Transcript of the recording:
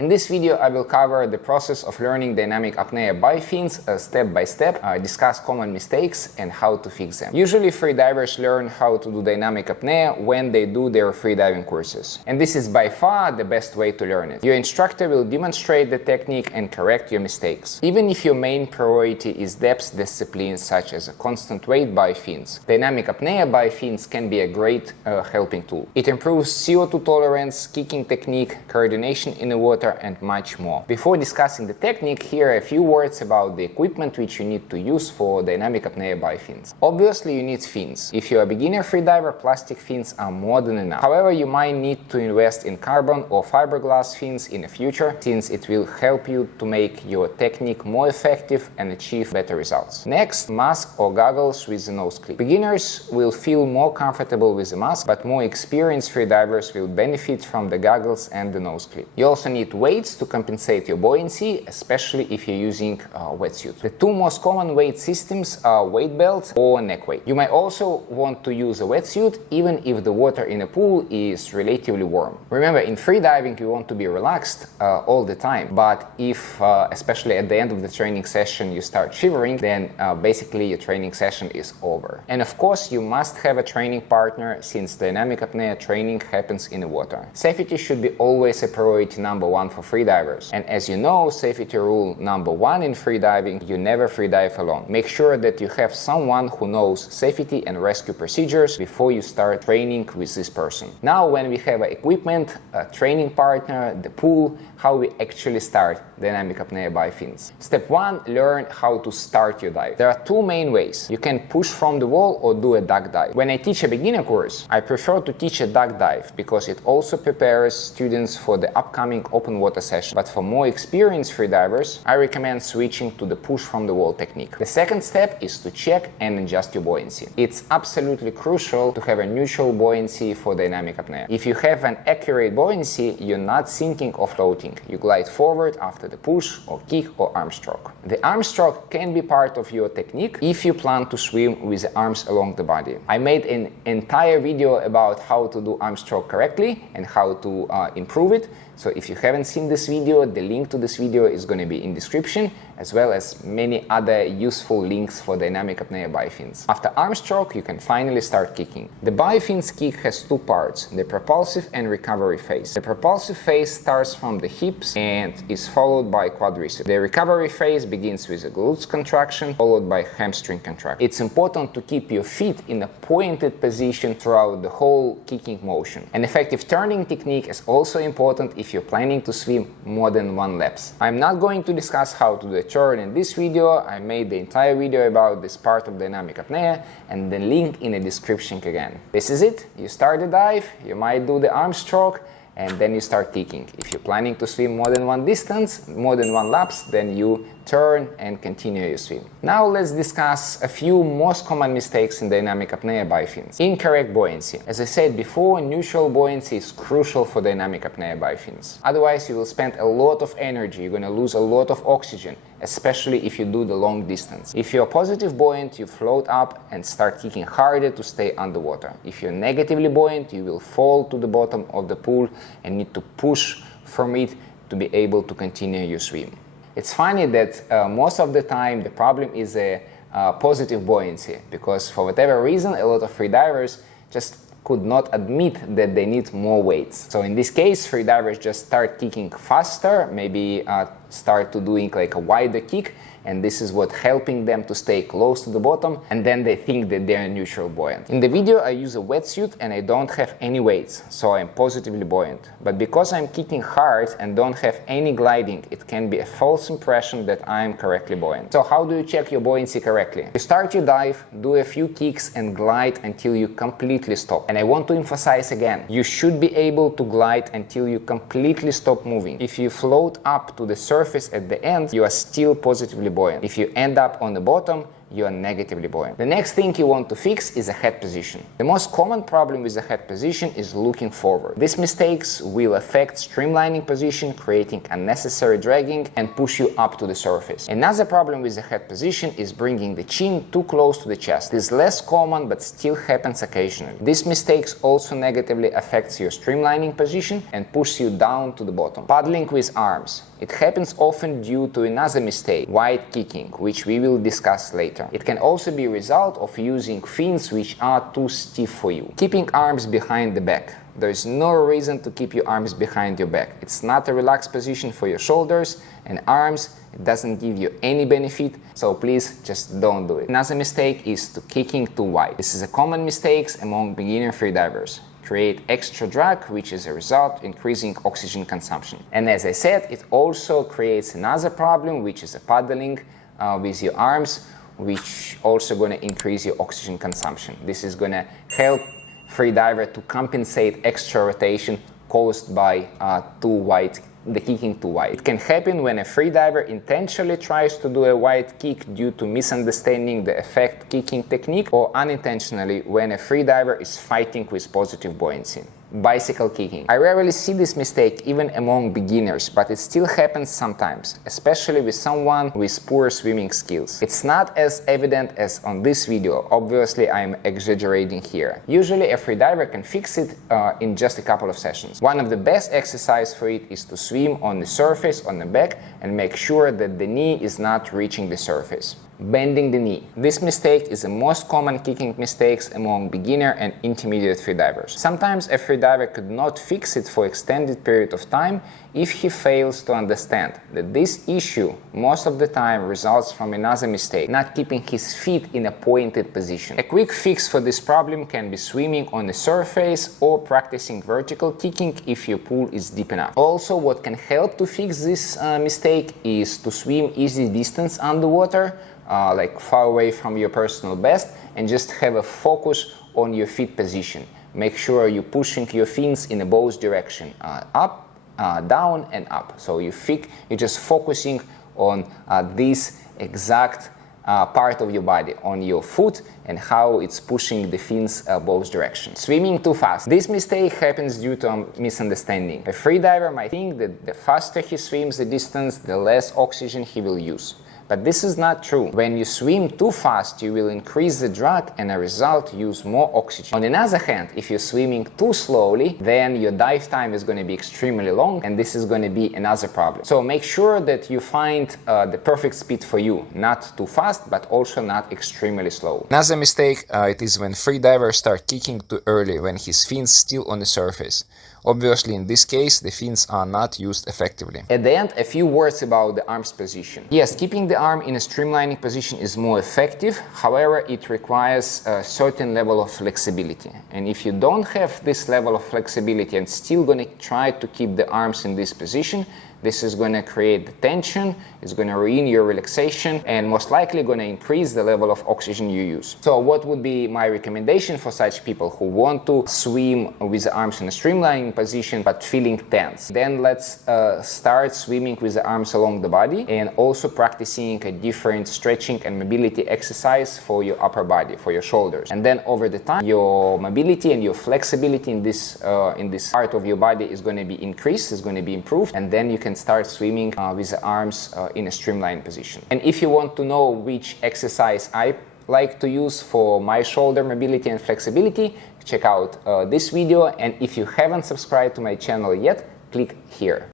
In this video, I will cover the process of learning dynamic apnea by fins step by step, discuss common mistakes and how to fix them. Usually, freedivers learn how to do dynamic apnea when they do their freediving courses. And this is by far the best way to learn it. Your instructor will demonstrate the technique and correct your mistakes. Even if your main priority is depth disciplines such as a constant weight by fins, dynamic apnea by fins can be a great helping tool. It improves CO2 tolerance, kicking technique, coordination in the water, and much more. Before discussing the technique, here are a few words about the equipment which you need to use for dynamic apnea by fins. Obviously, you need fins. If you're a beginner freediver, plastic fins are more than enough. However, you might need to invest in carbon or fiberglass fins in the future, since it will help you to make your technique more effective and achieve better results. Next, mask or goggles with the nose clip. Beginners will feel more comfortable with the mask, but more experienced freedivers will benefit from the goggles and the nose clip. You also need weights to compensate your buoyancy, especially if you're using a wetsuit. The two most common weight systems are weight belt or neck weight. You might also want to use a wetsuit even if the water in a pool is relatively warm. Remember, in freediving you want to be relaxed all the time, but if especially at the end of the training session you start shivering, then basically your training session is over. And of course, you must have a training partner, since dynamic apnea training happens in the water. Safety should be always a priority number one for freedivers. And as you know, safety rule number one in freediving: you never freedive alone. Make sure that you have someone who knows safety and rescue procedures before you start training with this person. Now, when we have equipment, a training partner, the pool, how we actually start dynamic apnea by fins. Step 1, learn how to start your dive. There are two main ways. You can push from the wall or do a duck dive. When I teach a beginner course, I prefer to teach a duck dive because it also prepares students for the upcoming open water session. But for more experienced freedivers, I recommend switching to the push from the wall technique. The second step is to check and adjust your buoyancy. It's absolutely crucial to have a neutral buoyancy for dynamic apnea. If you have an accurate buoyancy, you're not sinking or floating. You glide forward after the push or kick or arm stroke. The arm stroke can be part of your technique if you plan to swim with the arms along the body. I made an entire video about how to do arm stroke correctly and how to improve it. So if you haven't seen this video, the link to this video is going to be in description, as well as many other useful links for dynamic apnea by fins. After arm stroke, you can finally start kicking. The by fins kick has two parts: the propulsive and recovery phase. The propulsive phase starts from the hips and is followed by quadriceps. The recovery phase begins with a glutes contraction, followed by hamstring contraction. It's important to keep your feet in a pointed position throughout the whole kicking motion. An effective turning technique is also important if you're planning to swim more than one laps. I'm not going to discuss how to do a turn in this video. I made the entire video about this part of dynamic apnea, and the link in the description again. This is it. You start the dive, you might do the arm stroke, and then you start kicking. If you're planning to swim more than one distance, more than one laps, then you turn and continue your swim. Now let's discuss a few most common mistakes in dynamic apnea by fins. Incorrect buoyancy. As I said before, neutral buoyancy is crucial for dynamic apnea by fins. Otherwise, you will spend a lot of energy. You're going to lose a lot of oxygen, especially if you do the long distance. If you're positive buoyant, you float up and start kicking harder to stay underwater. If you're negatively buoyant, you will fall to the bottom of the pool and need to push from it to be able to continue your swim. It's funny that most of the time the problem is a positive buoyancy, because for whatever reason a lot of freedivers just could not admit that they need more weights. So in this case, freedivers just start kicking faster, maybe start to doing like a wider kick, and this is what helping them to stay close to the bottom, and then they think that they're neutral buoyant. In the video I use a wetsuit and I don't have any weights, so I'm positively buoyant. But because I'm kicking hard and don't have any gliding, it can be a false impression that I'm correctly buoyant. So how do you check your buoyancy correctly? You start your dive, do a few kicks and glide until you completely stop. And I want to emphasize again, you should be able to glide until you completely stop moving. If you float up to the surface at the end, you are still positively buoyant. If you end up on the bottom, you are negatively buoyant. The next thing you want to fix is a head position. The most common problem with the head position is looking forward. These mistakes will affect streamlining position, creating unnecessary dragging and push you up to the surface. Another problem with the head position is bringing the chin too close to the chest. This is less common but still happens occasionally. These mistakes also negatively affects your streamlining position and push you down to the bottom. Paddling with arms. It happens often due to another mistake, wide kicking, which we will discuss later. It can also be a result of using fins which are too stiff for you. Keeping arms behind the back. There is no reason to keep your arms behind your back. It's not a relaxed position for your shoulders and arms. It doesn't give you any benefit, so please just don't do it. Another mistake is to kicking too wide. This is a common mistake among beginner freedivers. Create extra drag, which is a result increasing oxygen consumption. And as I said, it also creates another problem, which is a paddling with your arms, which also going to increase your oxygen consumption. This is going to help freediver to compensate extra rotation caused by the kicking too wide. It can happen when a freediver intentionally tries to do a wide kick due to misunderstanding the effect kicking technique, or unintentionally when a freediver is fighting with positive buoyancy. Bicycle kicking. I rarely see this mistake even among beginners, but it still happens sometimes, especially with someone with poor swimming skills. It's not as evident as on this video, obviously I'm exaggerating here. Usually a freediver can fix it in just a couple of sessions. One of the best exercises for it is to swim on the surface on the back and make sure that the knee is not reaching the surface. Bending the knee. This mistake is the most common kicking mistakes among beginner and intermediate freedivers. Sometimes a freediver could not fix it for extended period of time if he fails to understand that this issue most of the time results from another mistake, not keeping his feet in a pointed position. A quick fix for this problem can be swimming on the surface or practicing vertical kicking if your pool is deep enough. Also, what can help to fix this mistake is to swim easy distance underwater, like far away from your personal best, and just have a focus on your feet position. Make sure you're pushing your fins in both direction, up, down and up. So you're just focusing on this exact part of your body, on your foot and how it's pushing the fins both directions. Swimming too fast. This mistake happens due to a misunderstanding. A freediver might think that the faster he swims the distance, the less oxygen he will use. But this is not true. When you swim too fast, you will increase the drag and as a result use more oxygen. On the other hand, if you're swimming too slowly, then your dive time is going to be extremely long and this is going to be another problem. So make sure that you find the perfect speed for you, not too fast, but also not extremely slow. Another mistake it is when freedivers start kicking too early when his fins still on the surface. Obviously, in this case, the fins are not used effectively. At the end, a few words about the arms position. Yes, keeping the arm in a streamlining position is more effective. However, it requires a certain level of flexibility. And if you don't have this level of flexibility and still going to try to keep the arms in this position, this is going to create the tension, it's going to ruin your relaxation, and most likely going to increase the level of oxygen you use. So what would be my recommendation for such people who want to swim with the arms in a streamlining position but feeling tense? Then let's start swimming with the arms along the body and also practicing a different stretching and mobility exercise for your upper body, for your shoulders. And then over the time, your mobility and your flexibility in this part of your body is going to be increased, is going to be improved, and then you can start swimming with the arms in a streamlined position. And if you want to know which exercise I like to use for my shoulder mobility and flexibility, check out this video, and if you haven't subscribed to my channel yet, click here.